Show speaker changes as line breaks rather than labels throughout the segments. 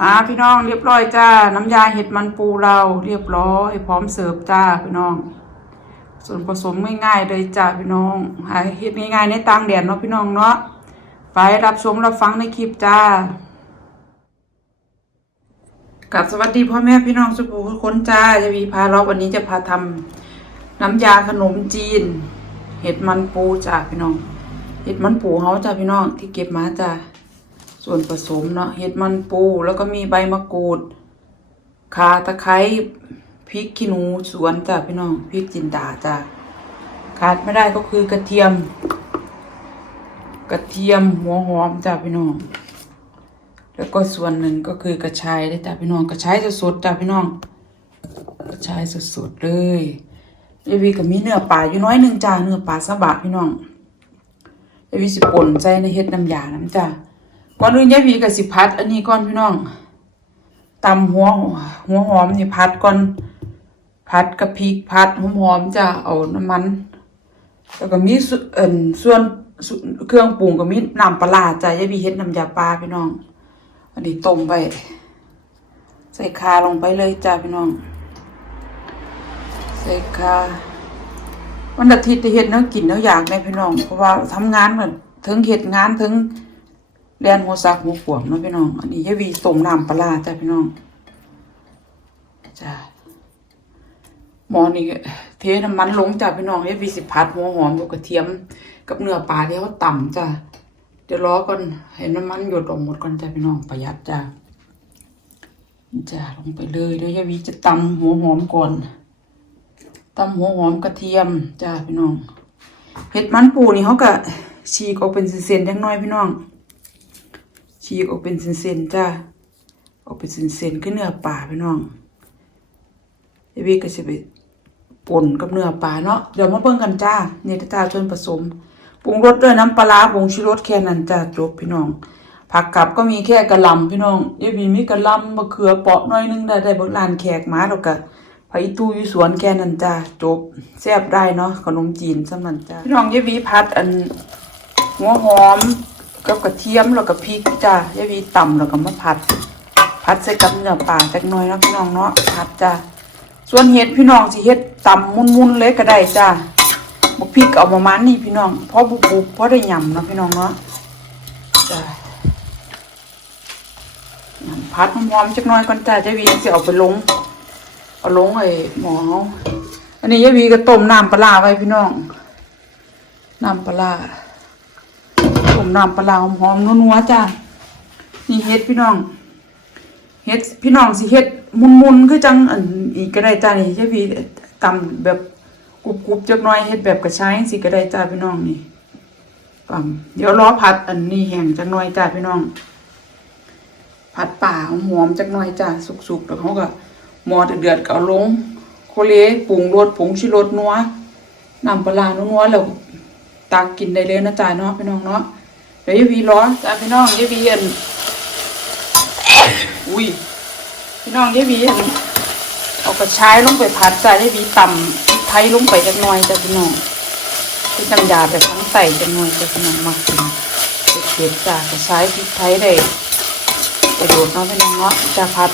มาพี่น้องเรียบร้อยจ้า น้ำยาเห็ดมันปูเราเรียบร้อยพร้อมเสิร์ฟจ้าพี่น้อง ส่วนผสมง่ายๆเลยจ้าพี่น้องหาเห็ดง่ายๆในตางแดดเนาะพี่น้องเนาะไปรับชมรับฟังในคลิปจ้ากับสวัสดีพ่อแม่พี่น้องสุภูทุกคนจ้าจะมีพาเราวันนี้จะพาทำน้ำยาขนมจีน เห็ดมันปูจ้าพี่น้อง เห็ดมันปูเขาจ้าพี่น้องที่เก็บมาจ้า ส่วนผสมเนาะเห็ดมันปูแล้วก็มีใบมะกรูดข่าตะไคร้พริกขี้หนูสวนจ้ะพี่น้องพริกจินดาจ้ะขาดไม่ได้ก็คือกระเทียม กระเทียมหัวหอมจ้ะพี่น้อง แล้วก็ส่วนหนึ่งก็คือกระชายได้จ้ะพี่น้องกระชายสดๆจ้ะพี่น้อง กระชายสดๆเลยยายวีก็มีเนื้อปลาอยู่น้อยหนึ่งจ้าเนื้อปลาสะบะพี่น้องยายวีสิป่นใจในเฮ็ดน้ำยาน้ำจ้า ก่อนอื่นยายพีกับสิพัด อันนี้ก่อนพี่น้องตำหัวหัวหอมนี่พัดก่อนพัดกับพริกพัดหอมหอมจะเอาน้ำมัน แล้วก็มีเอ่นส่วนเครื่องปรุงก็มีน้ำปลาร้าจ้ะยายพีเฮ็ดน้ำยาปลาพี่น้อง อันนี้ต้มไปใส่คาลงไปเลยจ้ะพี่น้อง ใส่คาวันอาทิตย์จะเฮ็ดแนวกินแนวอยากแม่พี่น้องเพราะว่าทำงานเหมือนถึงเฮ็ดงานถึง เรียนหัวซักหัวขวงเนาะพี่น้อง อันนี้ยาวีต้มน้ำปลาร้าจ้ะพี่น้องจ้ะหมอนี่เทน้ำมันลงจ้ะพี่น้องยาวีสิพัดหัวหอมกับกระเทียมกับเนื้อปลาที่เขาต่ำจ้ะเดี๋ยวรอก่อนให้น้ำมันหยดออกหมดก่อนจ้ะพี่น้องประหยัดจ้ะจ้ะลงไปเลยเดี๋ยวยายวีจะตำหัวหอมก่อนตำหัวหอมกระเทียมจ้ะพี่น้องเห็ดมันปูนี่เขาก็ฉีกออกเป็นเส้นๆจังน้อยพี่น้อง ฉีกออกเป็นเส้นๆจ้าออกเป็นเส้นๆคือเนื้อปลาพี่น้องเอวีก็จะไปป่นกับเนื้อปลาเนาะเดี๋ยวมาเบิ่งกันจ้าเนี่จ้าส่วนผสมปรุงรสด้วยน้ำปลาร้าผงชูรสแค่นั้นจ้าจบพี่น้อง ผักกับก็มีแค่กระลำพี่น้องเอวีมีกระลำมะเขือเปาะน้อยนึงได้ได้บิกลานแขกมาแล้วก็ผักอีตู้อยู่สวนแค่นั้นจ้าจบแซ่บได้เนาะขนมจีนสำนันจ้าพี่น้องเยวีพัดอันหัวหอม กับกระเทียมแล้วก็พริกจ้ายายวีต่ำแล้วก็มาผัด ผัดใส่กับเนื้อปลาจักหน่อยนะพี่น้องเนาะผัดจ้าส่วนเห็ดพี่น้องสิเฮ็ดต่ำมุนๆเลยก็ได้จ้าบกพริกเอาประมาณนี้พี่น้องเพอบุบุพอได้ยำนะพี่น้องเนาะจ้ายำผัดหอมๆจักหน่อยก่อนจ้ายายวีสิเอาไปลงเอาลงไอ้หมออันนี้ยายวีก็ต้มน้ำปลาไว้พี่น้องน้ำปลา มน้ำปลาหอมๆนัวๆจ้านี่เฮ็ดพี่น้องเฮ็ดพี่น้องสิเฮ็ดมุนๆคือจังอันอีกก็ได้จ้านี่ใช่พี่ตำแบบกรุบๆจักหน่อยเฮ็ดแบบกระชายสิก็ได้จ้าพี่น้องนี่ตำเดี๋ยวรอผัดอันนี้แห้งจักหน่อยจ้าพี่น้อง ผัดป่าหอมๆจักหน่อยจ้าสุกๆแล้วเขาก็หม้อเดือดๆก็เอาลงโคเลปรุงรสผงชูรสนัวน้ำปลาร้านัวๆแล้วตักกินได้เลยนะจ๊ะเนาะพี่น้องเนาะ เดี๋ยวยายวีร้อนจ้ะพี่น้องยายวีอันอุ้ยพี่น้องยายวีอันเอากระชายลงไปผัดจ้ะยายวีต่ำพริกไทยลงไปจักหน่อยจ้ะพี่น้องเป็นน้ำยาแบบทั้งใส่จักหน่อยจ้ะพี่น้องมักกินเผ็ดจ้ะกระชายพริกไทยได้ประโยชน์เนาะพี่น้องเนาะจ้ะผัด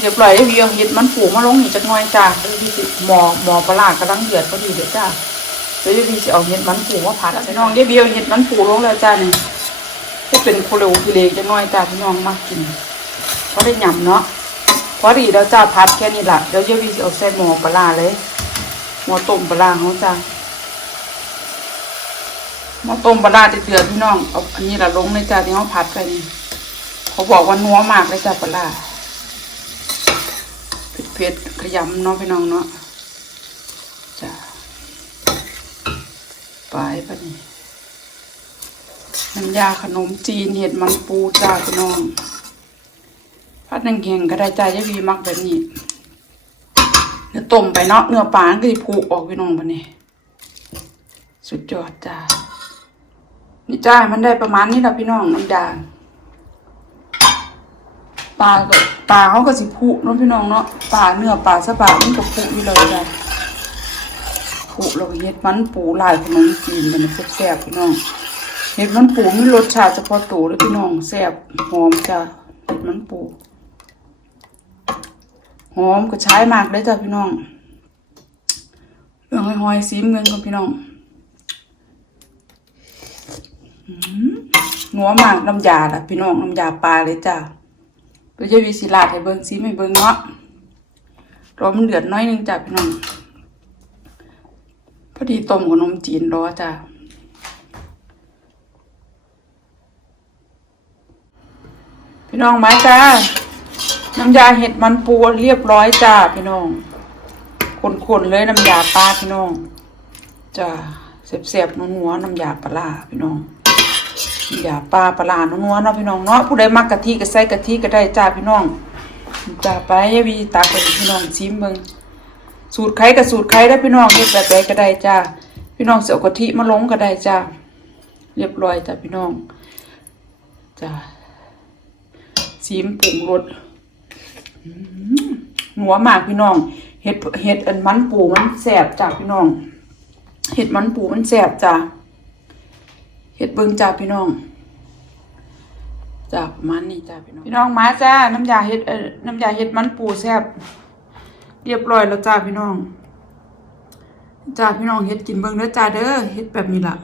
เรียบร้อยยายวีเอาเห็ดมันปูกมาลงนี่จักหน่อยจ้ายวีสิหมอหมอปลาร้ากำลังเดือดพอดีเด้อจ้ะ เดี๋ยวยายบีจะเอาเห็ดมันปูมาผัดพี่น้องยายบีเอาเห็ดมันปูลงแล้วจ้านี่ที่เป็นโคเรวกิเลกจะน้อยจ้าพี่น้องมากินเพราะได้ยำเนาะพอดีแล้วจ้าผัดแค่นี้ละเดี๋ยวยายบีจะเอาใส่หม้อปลาเลยหม้อต้มปลาเขาจ้าหม้อต้มปลาร้าเดือดพี่น้องเอาอันนี้ละลงเลยจ้าที่เขาผัดไปนี่เขาบอกว่านัวมากเลยจ้าปลาร้าเผ็ดๆขยำเนาะพี่น้องเนาะจ้า ไปปะนี่น้ำยาขนมจีนเห็ดมันปูจ้าพี่น้องพัดนังแข็งก็ได้จ้ายายวีมักแบบนี้เนื้อต้มไปเนาะเนื้อปลาก็จะผูออกพี่น้องปะนี่สุดยอดจ้านี่จ้ามันได้ประมาณนี้แหละพี่น้องน้ำยาปลาก็ปลาเขาก็สิผูเนาะพี่น้องเนาะปลาเนื้อปลาสะบะมันก็ผูอยู่เลยจ้า ปูเราก็เฮ็ดมันปูลายขนมจีนมันแซ่บๆพี่น้องเฮ็ดมันปูมีรสชาติเฉพาะตัวเลยพี่น้องแซ่บหอมจ้ะเฮ็ดมันปูหอมกระชายมากเลยจ้ะพี่น้องเรื่องหอยๆซีมเงินกับพี่น้องอืมนัวมากน้ำยาล่ะพี่น้องน้ำยาปลาเลยจ้ะเดี๋ยวจะวีสิลาดให้เบิ่งซีมให้เบิ่งเนาะรอมันเดือดน้อยนึงจ้ะพี่น้อง พอดีต้มขนมจีนรอจ้ะพี่น้องมาจ้าน้ำยาเห็ดมันปูเรียบร้อยจ้าพี่น้องคนๆเลยน้ำยาปลาพี่น้องจ้าเสียบๆนัวๆน้ำยาปลาพี่น้องน้ำยาปลาปลานัวๆเนาะพี่น้องเนาะผู้ใดมักกะทิก็ใส่กะทิก็ได้จ้าพี่น้องจ้าไปยายวีตากไปพี่น้องชิมเบิ่ง สูตรใครกับสูตรใครได้พี่น้องเฮ็ดแบบใดก็ได้จ้าพี่น้องเสียกะทิมาลงก็ได้จ้าเรียบร้อยจ้าพี่น้องจ้าซีมปรุงรสหือหัวมากพี่น้องเห็ดเห็ดอันมันปูมันแสบจ้ะพี่น้องเห็ดมันปูมันแสบจ้ะเห็ดเบิงจ้ะพี่น้องจ้ะประมาณนี้จ้ะพี่น้องพี่น้องมาจ้าน้ำยาเห็ดน้ำยาเห็ดมันปูแสบ เรียบร้อยแล้วจ้าพี่น้องจ้าพี่น้องเห็ดกินเบิ่งเด้อจ้าเด้อเห็ดแบบนี้ล่ะ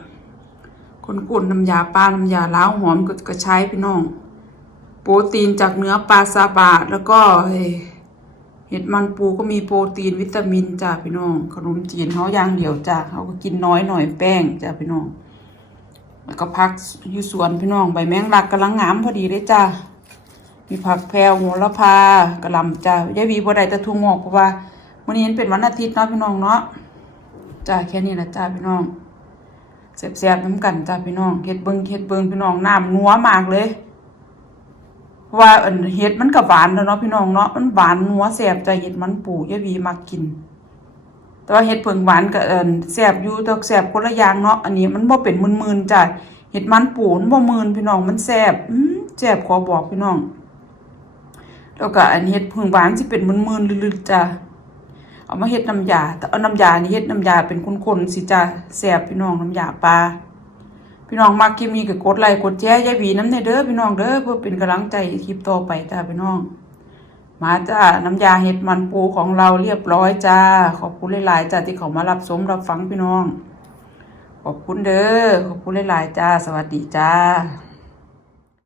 คนกุ่นน้ำยาปลาน้ำยาล้าวหอมก็กระใช้พี่น้อง โปรตีนจากเนื้อปลาซาบะแล้วก็เห็ดมันปูก็มีโปรตีนวิตามินจ้าพี่น้อง ขนมจีนเขาอย่างเดียวจ้าเขาก็กินน้อยหน่อยแป้งจ้าพี่น้อง แล้วก็พักอยู่สวนพี่น้องใบแมงลักกำลังงามพอดีเลยจ้า มีผักแพรวโหระพากระลำจ้ายายวีบัวใดตะทุ่งงอกเพราะว่าวันนี้เป็นวันอาทิตย์เนาะพี่น้องเนาะจ้าแค่นี้นะจ้าพี่น้องแซ่บๆน้ำกันจ้าพี่น้องเห็ดเบิงเห็ดเบิงพี่น้องน้ำนัวมากเลยว่าเห็ดมันก็หวานแล้วเนาะพี่น้องเนาะมันหวานนัวแซ่บใจเห็ดมันปูยายวีมักกิน แต่ว่าเห็ดเผิงหวานกับเอินแซ่บอยู่แต่แซ่บคนละอย่างเนาะอันนี้มันบ่เป็นมึนๆจ้ะเห็ดมันปูมันบ่มึนพี่น้องมันแซ่บอืมแซ่บขอบอกพี่น้อง แล้วก็อันเห็ดเผิงหวานสิเป็นมึนๆลึกๆจ้ะเอามาเฮ็ดน้ำยาแต่เอาน้ำยานี่เฮ็ดน้ำยาเป็นข้นๆสิจ้ะแซ่บพี่น้องน้ำยาปลาพี่น้องมักคลิปนี้ก็กดไลค์กดแชร์ยายบีน้ำในเด้อพี่น้องเด้อเพื่อเป็นกำลังใจคลิปต่อไปจ้าพี่น้อง มาจ้าน้ำยาเห็ดมันปูของเราเรียบร้อยจ้า ขอบคุณหลายๆจ้าที่เขามารับชมรับฟังพี่น้อง ขอบคุณเด้อขอบคุณหลายๆจ้า สวัสดีจ้า